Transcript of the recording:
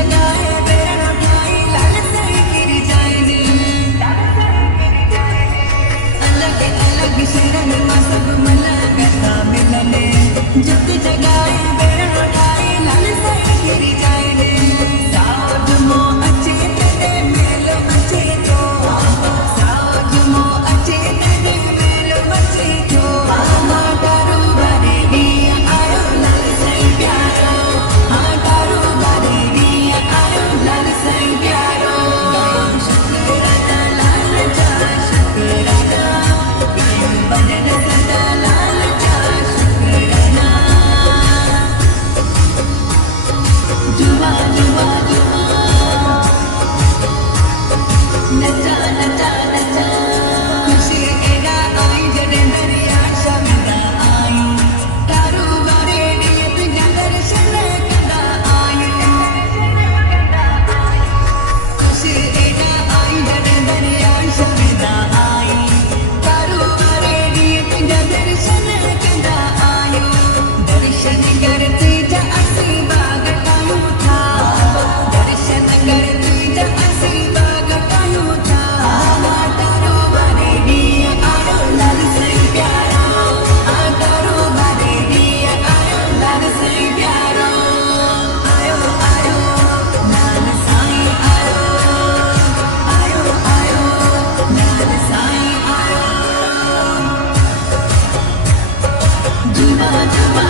जगाए बेड़ा उठाई लाल साई गिर जाएने अलग अलग शरण में सब मलकता मिलने ज्योति जगाए बेड़ा उठाई लाल साई गिर जाएने साज मो अच्छे तेरे मेल मचे तो साज मो अच्छे तेरे मेल मचे तो तारू बारे दिया आयो लाल साई प्यारो तारू बारे दिया आयो लाल साई प्यारो शुक्राना लाल चा शुक्राना भजन सदा लाल चा शुक्राना जुआ जुआ जुआ नचा नचा नचा खुशी एड़ा आई जड़े दरिया शब्दा आई तारू बारे दिए तुझा दर्शन कदा आई खुशी एड़ा आई जड़े दरिया शब्दा आई तारू बारे दिए तुझा दर्शन कदा आई दर्शन करते जा असी बागटायूं था दर्शन करते जा असी बागटायूं था तारू बारे दिया आयो लाल साईं प्यारो तारू बारे दिया आयो लाल साईं प्यारो आयो आयो लाल साईं आयो आयो आयो लाल साईं आयो जुआ जुआ